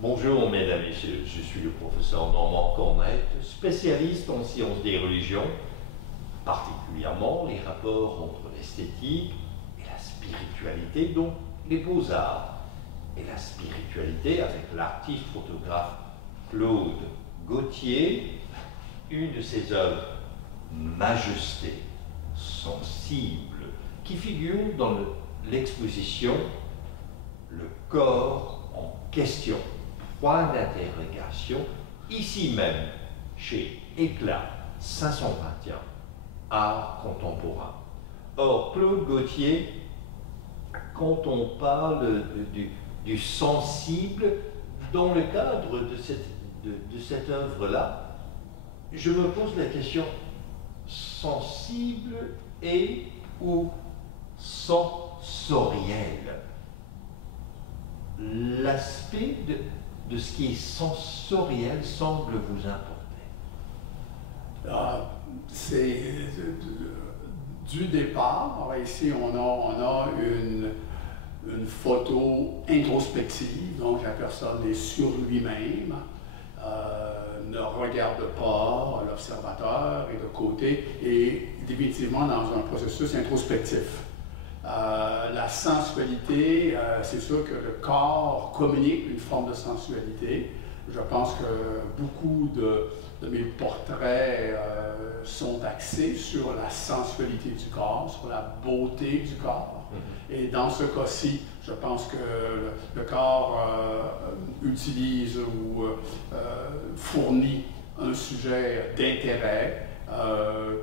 Bonjour mesdames et messieurs, je suis le professeur Normand Cornette, spécialiste en sciences des religions, particulièrement les rapports entre l'esthétique et la spiritualité, donc les beaux-arts, et la spiritualité avec l'artiste photographe Claude Gauthier, une de ses œuvres, Majesté sensible, qui figure dans l'exposition Le corps en question, point d'interrogation, ici même, chez Éclat 521, art contemporain. Or, Claude Gauthier, quand on parle du sensible, dans le cadre de cette œuvre-là, je me pose la question, sensible et ou sensoriel? L'aspect de ce qui est sensoriel semble vous importer. C'est du départ. Ici, on a une photo introspective, donc la personne est sur lui-même, ne regarde pas l'observateur et de côté, et définitivement dans un processus introspectif. La sensualité, c'est sûr que le corps communique une forme de sensualité. Je pense que beaucoup de mes portraits sont axés sur la sensualité du corps, sur la beauté du corps. Et dans ce cas-ci, je pense que le corps utilise ou fournit un sujet d'intérêt,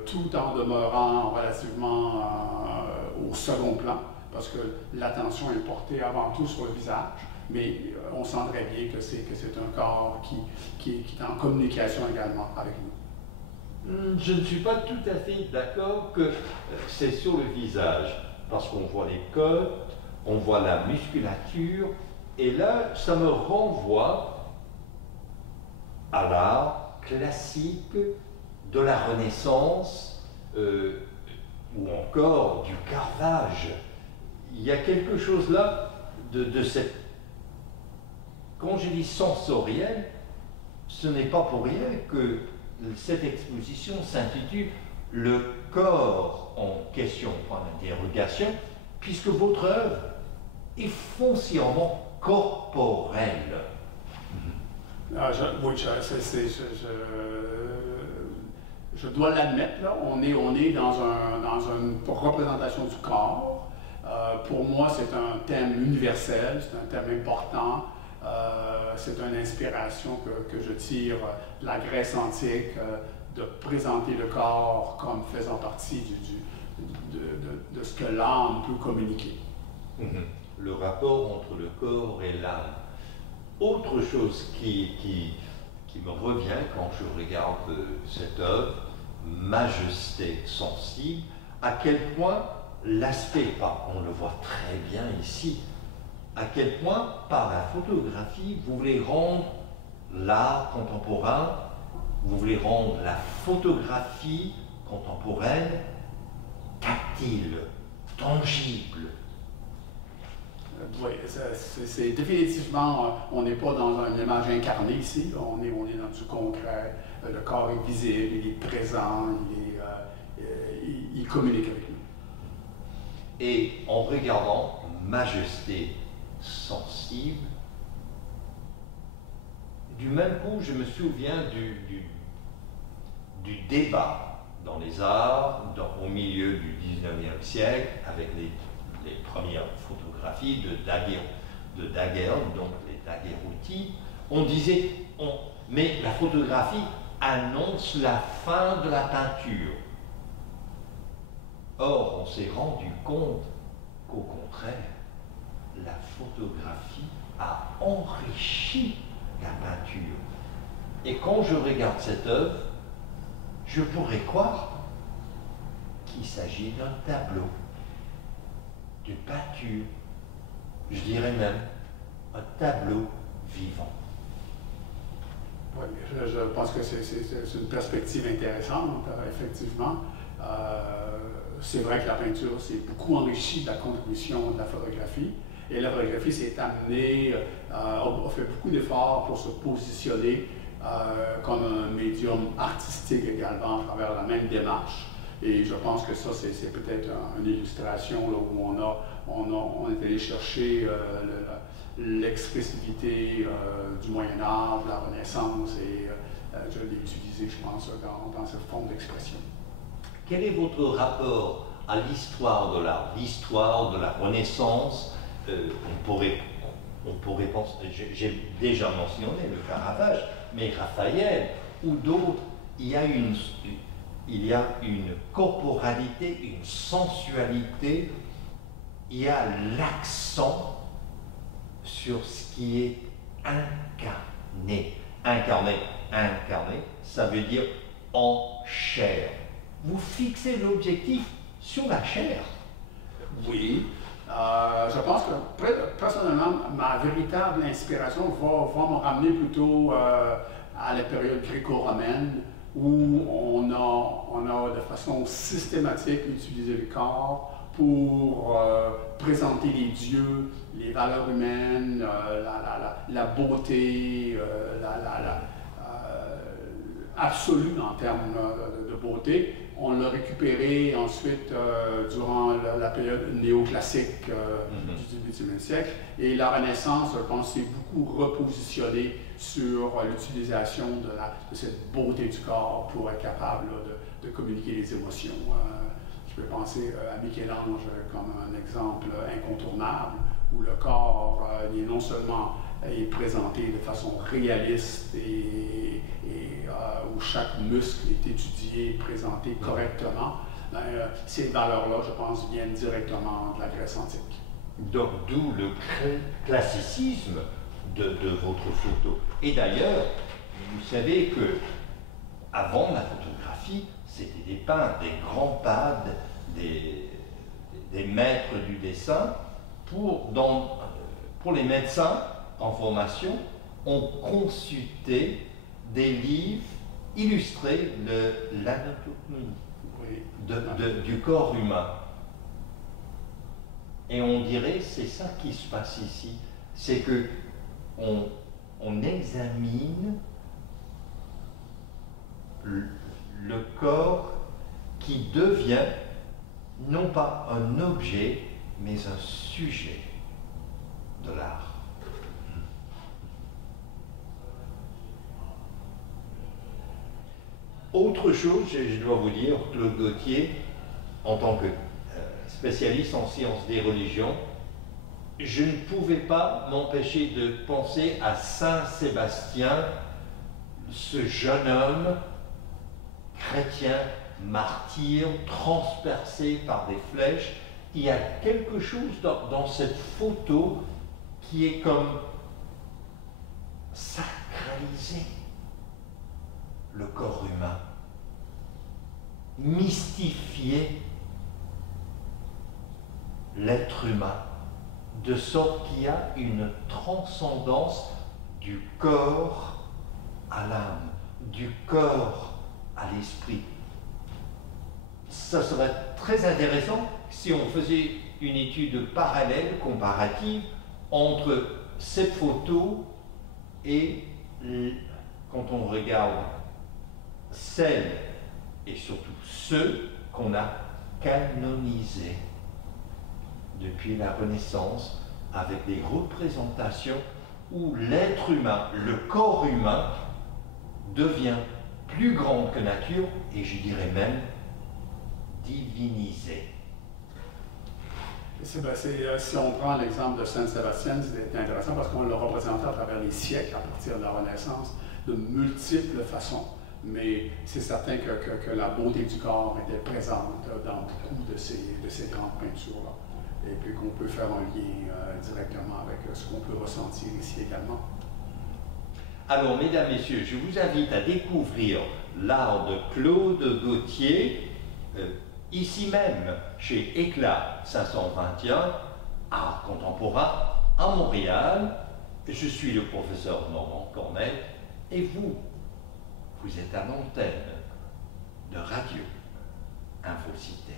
tout en demeurant relativement au second plan, parce que l'attention est portée avant tout sur le visage, mais on sent très bien que c'est un corps qui est en communication également avec nous. Je ne suis pas tout à fait d'accord que c'est sur le visage, parce qu'on voit les côtes, on voit la musculature, et là, ça me renvoie à l'art classique de la Renaissance, ou encore du Caravage. Il y a quelque chose là de cette... Quand je dis sensoriel, ce n'est pas pour rien que cette exposition s'intitule « Le corps en question », point d'interrogation, puisque votre œuvre est foncièrement corporelle. Oui, je dois l'admettre, là, on est dans une représentation du corps. Pour moi, c'est un thème universel, c'est un thème important. C'est une inspiration que je tire de la Grèce antique, de présenter le corps comme faisant partie de ce que l'âme peut communiquer. Le rapport entre le corps et l'âme. Autre chose qui me revient quand je regarde cette œuvre, Majesté sensible, à quel point l'aspect, on le voit très bien ici, à quel point par la photographie vous voulez rendre l'art contemporain, vous voulez rendre la photographie contemporaine tactile, tangible. Oui, c'est définitivement, on n'est pas dans une image incarnée ici, on est dans du concret, le corps est visible, il est présent, il communique avec nous. Et en regardant Majesté sensible, du même coup, je me souviens du débat dans les arts, au milieu du 19e siècle, avec les premières photographies de Daguerre, donc les daguerreotypes. On disait, mais la photographie annonce la fin de la peinture. Or, on s'est rendu compte qu'au contraire, la photographie a enrichi la peinture. Et quand je regarde cette œuvre, je pourrais croire qu'il s'agit d'un tableau, d'une peinture, je dirais même un tableau vivant. Oui, je pense que c'est une perspective intéressante, effectivement. C'est vrai que la peinture s'est beaucoup enrichie de la contribution de la photographie. Et la photographie s'est amenée, a fait beaucoup d'efforts pour se positionner comme un médium artistique également à travers la même démarche. Et je pense que ça, c'est peut-être une illustration là, où on est allé chercher l'expressivité du Moyen Âge, de la Renaissance, et je l'ai utilisé, je pense, dans cette forme d'expression. Quel est votre rapport à l'histoire de l'art, l'histoire de la Renaissance? On pourrait penser, j'ai déjà mentionné le Caravage, mais Raphaël ou d'autres, il y a une corporalité, une sensualité, il y a l'accent sur ce qui est incarné. Incarné, ça veut dire en chair. Vous fixez l'objectif sur la chair. Oui. Je pense que personnellement, ma véritable inspiration va me ramener plutôt à la période gréco-romaine où on a de façon systématique utilisé le corps pour présenter les dieux, les valeurs humaines, la beauté, absolue en termes de beauté. On l'a récupéré ensuite durant la période néoclassique du XVIIIe siècle. Et la Renaissance, je pense, s'est beaucoup repositionnée sur l'utilisation de cette beauté du corps pour être capable de communiquer les émotions. Je peux penser à Michel-Ange comme un exemple incontournable, où le corps non seulement est présenté de façon réaliste et où chaque muscle est étudié, présenté correctement. Ces valeurs-là, je pense, viennent directement de la Grèce antique. Donc, d'où le classicisme de votre photo. Et d'ailleurs, vous savez que avant la photographie, c'était des peintres, des grands peintres, des maîtres du dessin. Pour les médecins en formation, on consultait des livres illustrés de l'anatomie du corps humain. Et on dirait, c'est ça qui se passe ici, c'est que on examine le corps qui devient non pas un objet, mais un sujet de l'art. Autre chose, je dois vous dire, Claude Gauthier, en tant que spécialiste en sciences des religions, je ne pouvais pas m'empêcher de penser à Saint Sébastien, ce jeune homme chrétien, martyr, transpercé par des flèches. Il y a quelque chose dans cette photo qui est comme sacralisé le corps humain, mystifier l'être humain, de sorte qu'il y a une transcendance du corps à l'âme, du corps à l'esprit. Ça serait très intéressant si on faisait une étude parallèle, comparative, entre cette photo et, quand on regarde celles et surtout ceux qu'on a canonisés depuis la Renaissance, avec des représentations où l'être humain, le corps humain, devient plus grand que nature, et je dirais même divinisé. Si on prend l'exemple de Saint Sébastien, c'est intéressant parce qu'on l'a représenté à travers les siècles, à partir de la Renaissance, de multiples façons. Mais c'est certain que la beauté du corps était présente dans beaucoup de ces grandes peintures-là. Et puis qu'on peut faire un lien directement avec ce qu'on peut ressentir ici également. Alors, mesdames, messieurs, je vous invite à découvrir l'art de Claude Gauthier, ici même, chez Éclat 521, art contemporain, à Montréal. Je suis le professeur Normand Cornet, et vous êtes à l'antenne de Radio Infocité.